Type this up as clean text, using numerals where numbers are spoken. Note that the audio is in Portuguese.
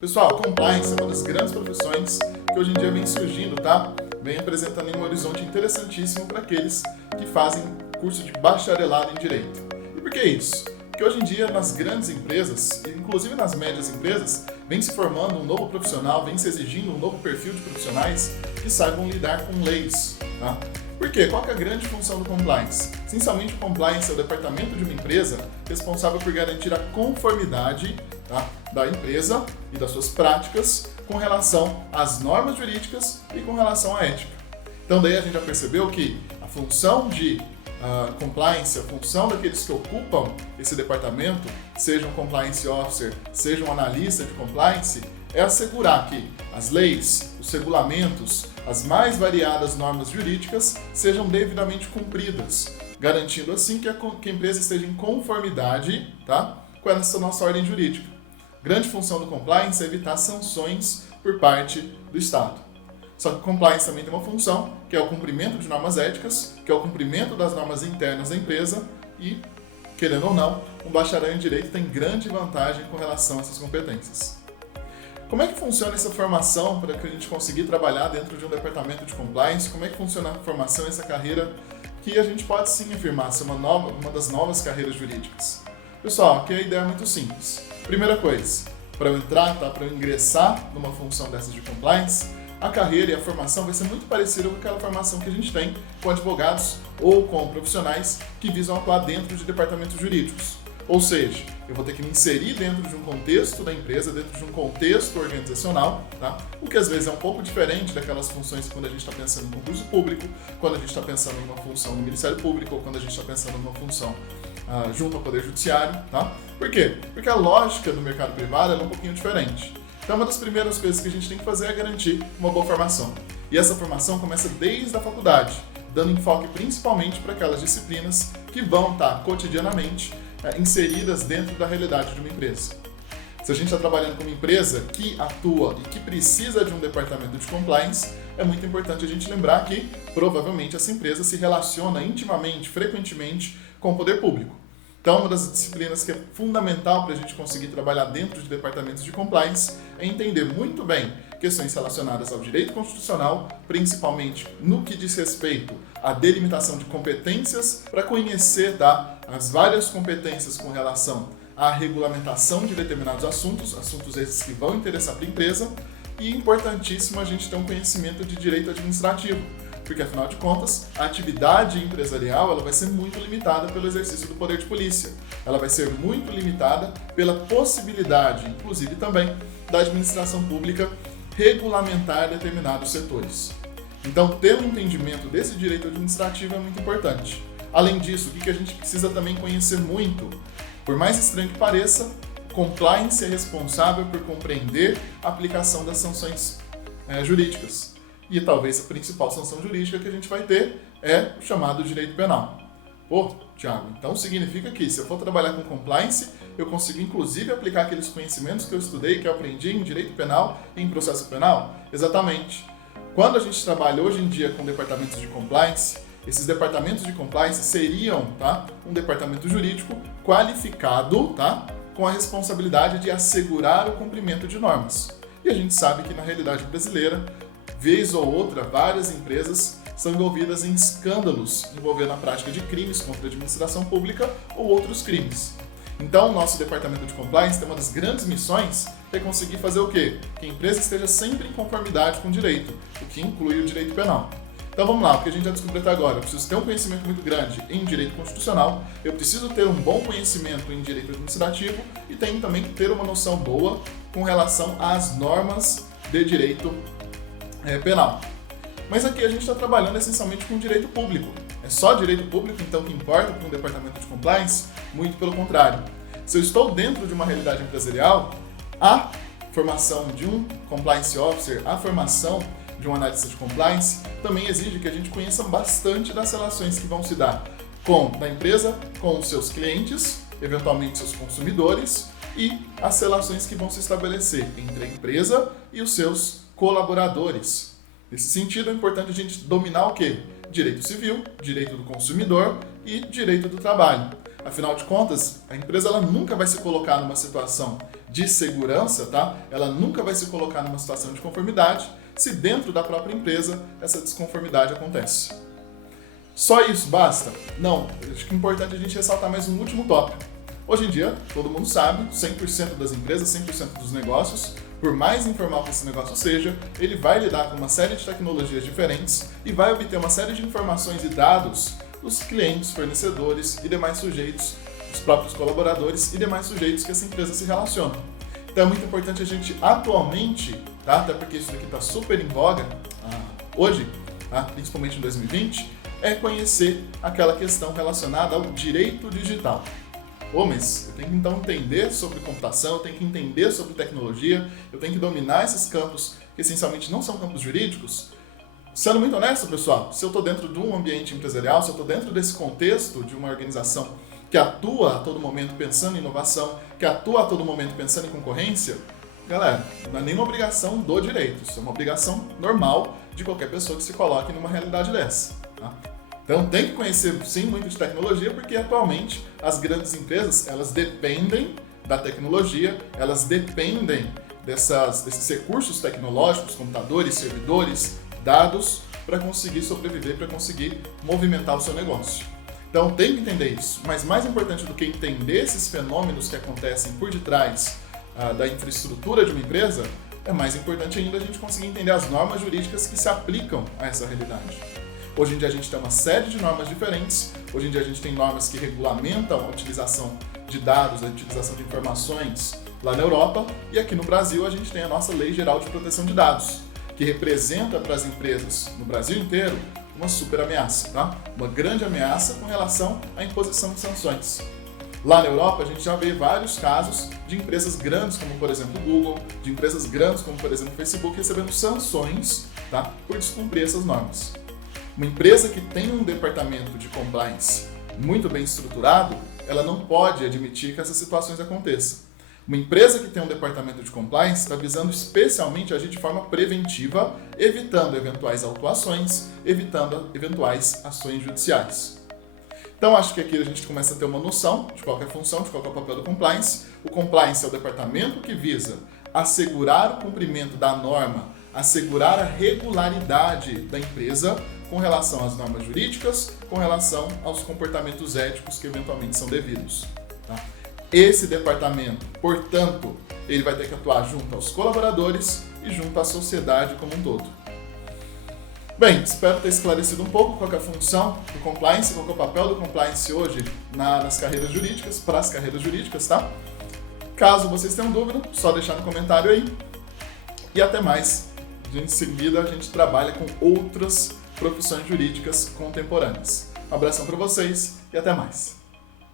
Pessoal, compliance é uma das grandes profissões que hoje em dia vem surgindo, tá? Vem apresentando um horizonte interessantíssimo para aqueles que fazem curso de bacharelado em Direito. E por que isso? Porque hoje em dia nas grandes empresas, inclusive nas médias empresas, vem se formando um novo profissional, vem se exigindo um novo perfil de profissionais que saibam lidar com leis, tá? Por quê? Qual que é a grande função do compliance? Essencialmente, o compliance é o departamento de uma empresa responsável por garantir a conformidade, tá, da empresa e das suas práticas com relação às normas jurídicas e com relação à ética. Então daí a gente já percebeu que a função de compliance, a função daqueles que ocupam esse departamento, seja um compliance officer, seja um analista de compliance, é assegurar que as leis, os regulamentos, as mais variadas normas jurídicas sejam devidamente cumpridas, garantindo assim que a empresa esteja em conformidade, tá, com essa nossa ordem jurídica. Grande função do compliance é evitar sanções por parte do Estado. Só que o compliance também tem uma função, que é o cumprimento de normas éticas, que é o cumprimento das normas internas da empresa e, querendo ou não, um bacharel em Direito tem grande vantagem com relação a essas competências. Como é que funciona essa formação para que a gente conseguir trabalhar dentro de um departamento de compliance? Como é que funciona a formação, essa carreira que a gente pode sim afirmar ser uma das novas carreiras jurídicas? Pessoal, aqui a ideia é muito simples. Primeira coisa, para eu entrar, para eu ingressar numa função dessas de compliance, a carreira e a formação vai ser muito parecida com aquela formação que a gente tem com advogados ou com profissionais que visam atuar dentro de departamentos jurídicos. Ou seja, eu vou ter que me inserir dentro de um contexto da empresa, dentro de um contexto organizacional, tá? O que às vezes é um pouco diferente daquelas funções quando a gente está pensando em concurso público, quando a gente está pensando numa função no Ministério Público ou quando a gente está pensando numa função junto ao Poder Judiciário, tá? Por quê? Porque a lógica do mercado privado é um pouquinho diferente. Então, uma das primeiras coisas que a gente tem que fazer é garantir uma boa formação. E essa formação começa desde a faculdade, dando enfoque principalmente para aquelas disciplinas que vão estar cotidianamente inseridas dentro da realidade de uma empresa. Se a gente está trabalhando com uma empresa que atua e que precisa de um departamento de compliance, é muito importante a gente lembrar que, provavelmente, essa empresa se relaciona intimamente, frequentemente, com o poder público. Então, uma das disciplinas que é fundamental para a gente conseguir trabalhar dentro de departamentos de compliance é entender muito bem questões relacionadas ao direito constitucional, principalmente no que diz respeito à delimitação de competências, para conhecer as várias competências com relação à regulamentação de determinados assuntos esses que vão interessar para a empresa, e importantíssimo a gente ter um conhecimento de direito administrativo, porque afinal de contas, a atividade empresarial ela vai ser muito limitada pelo exercício do poder de polícia. Ela vai ser muito limitada pela possibilidade, inclusive também, da administração pública regulamentar determinados setores. Então, ter um entendimento desse direito administrativo é muito importante. Além disso, o que a gente precisa também conhecer muito? Por mais estranho que pareça, compliance é responsável por compreender a aplicação das sanções jurídicas. E talvez a principal sanção jurídica que a gente vai ter é o chamado direito penal. Pô, Thiago, então significa que se eu for trabalhar com compliance, eu consigo inclusive aplicar aqueles conhecimentos que eu estudei, que eu aprendi em direito penal e em processo penal? Exatamente. Quando a gente trabalha hoje em dia com departamentos de compliance, esses departamentos de compliance seriam um departamento jurídico qualificado com a responsabilidade de assegurar o cumprimento de normas. E a gente sabe que na realidade brasileira, vez ou outra, várias empresas são envolvidas em escândalos envolvendo a prática de crimes contra a administração pública ou outros crimes. Então, o nosso departamento de compliance tem uma das grandes missões é conseguir fazer o quê? Que a empresa esteja sempre em conformidade com o direito, o que inclui o direito penal. Então vamos lá, o que a gente já descobriu até agora. Eu preciso ter um conhecimento muito grande em direito constitucional, eu preciso ter um bom conhecimento em direito administrativo e tenho também que ter uma noção boa com relação às normas de direito penal. Mas aqui a gente está trabalhando essencialmente com direito público. É só direito público, então, que importa para um departamento de compliance? Muito pelo contrário. Se eu estou dentro de uma realidade empresarial, a formação de um compliance officer, a formação de um analista de compliance, também exige que a gente conheça bastante das relações que vão se dar da empresa com os seus clientes, eventualmente seus consumidores, e as relações que vão se estabelecer entre a empresa e os seus colaboradores. Nesse sentido, é importante a gente dominar o quê? Direito civil, direito do consumidor e direito do trabalho. Afinal de contas, a empresa ela nunca vai se colocar numa situação de segurança, tá? Ela nunca vai se colocar numa situação de conformidade se dentro da própria empresa essa desconformidade acontece. Só isso basta? Não, acho que é importante a gente ressaltar mais um último tópico. Hoje em dia, todo mundo sabe, 100% das empresas, 100% dos negócios, por mais informal que esse negócio seja, ele vai lidar com uma série de tecnologias diferentes e vai obter uma série de informações e dados dos clientes, fornecedores e demais sujeitos, dos próprios colaboradores e demais sujeitos que essa empresa se relaciona. Então é muito importante a gente atualmente, tá? Até porque isso aqui está super em voga hoje, tá? Principalmente em 2020, é conhecer aquela questão relacionada ao direito digital. Mas eu tenho que então entender sobre computação, eu tenho que entender sobre tecnologia, eu tenho que dominar esses campos que essencialmente não são campos jurídicos. Sendo muito honesto, pessoal, se eu estou dentro de um ambiente empresarial, se eu estou dentro desse contexto de uma organização que atua a todo momento pensando em inovação, que atua a todo momento pensando em concorrência, galera, não é nenhuma obrigação do direito, isso é uma obrigação normal de qualquer pessoa que se coloque numa realidade dessa. Tá? Então tem que conhecer sim muito de tecnologia, porque atualmente as grandes empresas elas dependem da tecnologia, elas dependem desses recursos tecnológicos, computadores, servidores, dados, para conseguir sobreviver, para conseguir movimentar o seu negócio. Então tem que entender isso, mas mais importante do que entender esses fenômenos que acontecem por detrás da infraestrutura de uma empresa, é mais importante ainda a gente conseguir entender as normas jurídicas que se aplicam a essa realidade. Hoje em dia a gente tem uma série de normas diferentes, hoje em dia a gente tem normas que regulamentam a utilização de dados, a utilização de informações lá na Europa, e aqui no Brasil a gente tem a nossa Lei Geral de Proteção de Dados, que representa para as empresas no Brasil inteiro uma super ameaça, tá? Uma grande ameaça com relação à imposição de sanções. Lá na Europa a gente já vê vários casos de empresas grandes, como por exemplo o Google, de empresas grandes como por exemplo o Facebook, recebendo sanções, tá? Por descumprir essas normas. Uma empresa que tem um departamento de compliance muito bem estruturado, ela não pode admitir que essas situações aconteçam. Uma empresa que tem um departamento de compliance está visando especialmente agir de forma preventiva, evitando eventuais autuações, evitando eventuais ações judiciais. Então acho que aqui a gente começa a ter uma noção de qual é a função, de qual é o papel do compliance. O compliance é o departamento que visa assegurar o cumprimento da norma, assegurar a regularidade da empresa com relação às normas jurídicas, com relação aos comportamentos éticos que eventualmente são devidos. Tá? Esse departamento, portanto, ele vai ter que atuar junto aos colaboradores e junto à sociedade como um todo. Bem, espero ter esclarecido um pouco qual é a função do compliance, qual é o papel do compliance hoje nas carreiras jurídicas, para as carreiras jurídicas, tá? Caso vocês tenham dúvida, só deixar no comentário aí. E até mais. Em seguida, a gente trabalha com outras profissões jurídicas contemporâneas. Um abração para vocês e até mais.